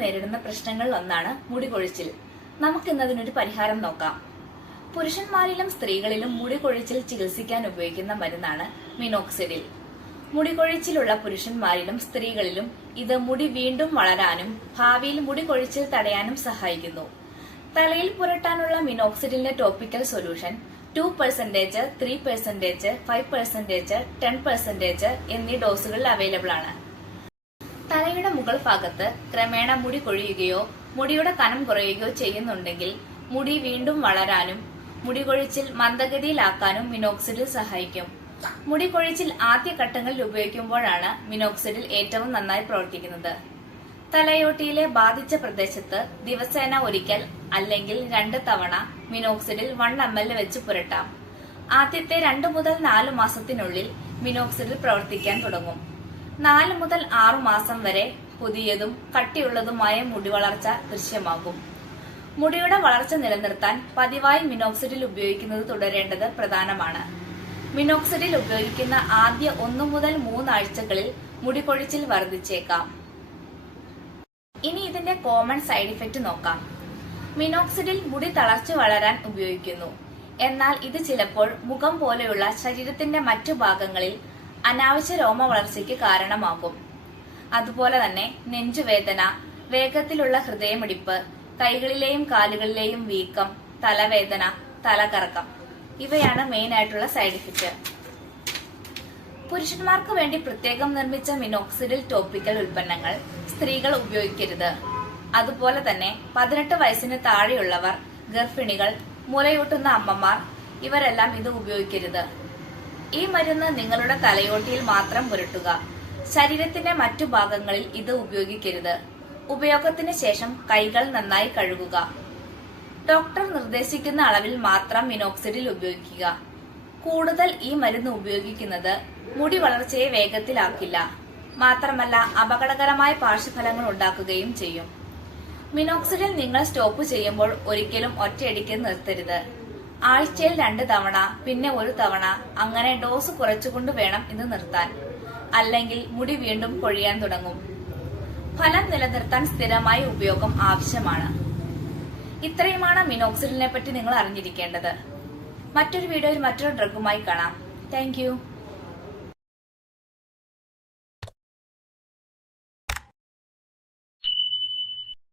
നേരിടുന്ന പ്രശ്നങ്ങളിൽ ഒന്നാണ് മുടി കൊഴിച്ചിൽ നമുക്കിന്നതിനൊരു പരിഹാരം നോക്കാം. പുരുഷന്മാരിലും സ്ത്രീകളിലും മുടി കൊഴിച്ചിൽ ചികിത്സിക്കാൻ ഉപയോഗിക്കുന്ന മരുന്നാണ് മിനോക്സിഡിൽ. മുടി കൊഴിച്ചിലുള്ള പുരുഷന്മാരിലും സ്ത്രീകളിലും ഇത് മുടി വീണ്ടും വളരാനും ഭാവിയിൽ മുടി കൊഴിച്ചിൽ തടയാനും സഹായിക്കുന്നു. തലയിൽ പുരട്ടാനുള്ള മിനോക്സിഡിലിന്റെ topical solution two percentage three percentage five percentage ten percentage എന്നീ ഡോസുകളിൽ അവൈലബിൾ ആണ്. തലയുടെ മുകൾ ഭാഗത്ത് ക്രമേണ മുടി കൊഴിയുകയോ മുടിയുടെ കനം കുറയുകയോ ചെയ്യുന്നുണ്ടെങ്കിൽ മുടി വീണ്ടും വളരാനും മുടി കൊഴിച്ചിൽ മന്ദഗതിയിലാക്കാനും മിനോക്സിഡിൽ സഹായിക്കും. മുടി കൊഴിച്ചിൽ ആദ്യ ഘട്ടങ്ങളിൽ ഉപയോഗിക്കുമ്പോഴാണ് മിനോക്സിഡിൽ ഏറ്റവും നന്നായി പ്രവർത്തിക്കുന്നത്. തലയോട്ടിയിലെ ബാധിച്ച പ്രദേശത്ത് ദിവസേന ഒരിക്കൽ അല്ലെങ്കിൽ രണ്ട് തവണ മിനോക്സിഡിൽ വൺ എം എൽ വെച്ച് പുരട്ടാം. ആദ്യത്തെ രണ്ട് മുതൽ നാല് മാസത്തിനുള്ളിൽ മിനോക്സിഡിൽ പ്രവർത്തിക്കാൻ തുടങ്ങും. നാല് മുതൽ ആറു മാസം വരെ പുതിയതും കട്ടിയുള്ളതുമായ മുടി വളർച്ച ദൃശ്യമാകും. മുടിയുടെ വളർച്ച നിലനിർത്താൻ പതിവായി മിനോക്സിഡിൽ ഉപയോഗിക്കുന്നത് തുടരേണ്ടത് പ്രധാനമാണ്. മിനോക്സിഡിൽ ഉപയോഗിക്കുന്ന ആദ്യ ഒന്നു മുതൽ മൂന്നാഴ്ചകളിൽ മുടി കൊഴിച്ചിൽ വർദ്ധിച്ചേക്കാം. ഇനി ഇതിന്റെ കോമൺ സൈഡ് ഇഫക്റ്റ് നോക്കാം. മിനോക്സിഡിൽ മുടി തളർച്ച വളരാൻ ഉപയോഗിക്കുന്നു. എന്നാൽ ഇത് ചിലപ്പോൾ മുഖം പോലെയുള്ള ശരീരത്തിന്റെ മറ്റു ഭാഗങ്ങളിൽ അനാവശ്യ രോമ വളർച്ചയ്ക്ക് കാരണമാകും. അതുപോലെ തന്നെ നെഞ്ചുവേദന വേഗത്തിലുള്ള ഹൃദയമിടിപ്പ് കൈകളിലെയും കാലുകളിലെയും വീക്കം തലവേദന തലകറക്കം ഇവയാണ് മെയിൻ ആയിട്ടുള്ള സൈഡ് ഇഫക്റ്റ് പുരുഷന്മാർക്ക് വേണ്ടി പ്രത്യേകം നിർമ്മിച്ച മിനോക്സിഡിൽ ടോപ്പിക്കൽ ഉൽപ്പന്നങ്ങൾ സ്ത്രീകൾ ഉപയോഗിക്കരുത്. അതുപോലെ തന്നെ പതിനെട്ട് വയസ്സിന് താഴെയുള്ളവർ ഗർഭിണികൾ മുലയൂട്ടുന്ന അമ്മമാർ ഇവരെല്ലാം ഇത് ഉപയോഗിക്കരുത്. ഈ മരുന്ന് നിങ്ങളുടെ തലയോട്ടിയിൽ മാത്രം പുരട്ടുക. ശരീരത്തിന്റെ മറ്റു ഭാഗങ്ങളിൽ ഇത് ഉപയോഗിക്കരുത്. ഉപയോഗത്തിന് ശേഷം കൈകൾ നന്നായി കഴുകുക. ഡോക്ടർ നിർദ്ദേശിക്കുന്ന അളവിൽ മാത്രം മിനോക്സിഡിൽ ഉപയോഗിക്കുക. കൂടുതൽ ഈ മരുന്ന് ഉപയോഗിക്കുന്നത് മുടി വളർച്ചയെ വേഗത്തിലാക്കില്ല. മാത്രമല്ല അപകടകരമായ പാർശ്വഫലങ്ങൾ ഉണ്ടാക്കുകയും ചെയ്യും. മിനോക്സിഡിൽ നിങ്ങൾ സ്റ്റോപ്പ് ചെയ്യുമ്പോൾ ഒരിക്കലും ഒറ്റയടിക്ക് നിർത്തരുത്. ആഴ്ചയിൽ രണ്ട് തവണ പിന്നെ ഒരു തവണ അങ്ങനെ ഡോസ് കുറച്ചുകൊണ്ട് വേണം ഇത് നിർത്താൻ. അല്ലെങ്കിൽ മുടി വീണ്ടും കൊഴിയാൻ തുടങ്ങും. ഫലം നിലനിർത്താൻ സ്ഥിരമായ ഉപയോഗം ആവശ്യമാണ്. ഇത്രയുമാണ് മിനോക്സിഡിനെ പറ്റി നിങ്ങൾ അറിഞ്ഞിരിക്കേണ്ടത്. മറ്റൊരു വീഡിയോയിൽ മറ്റൊരു ഡ്രഗുമായി കാണാം. താങ്ക്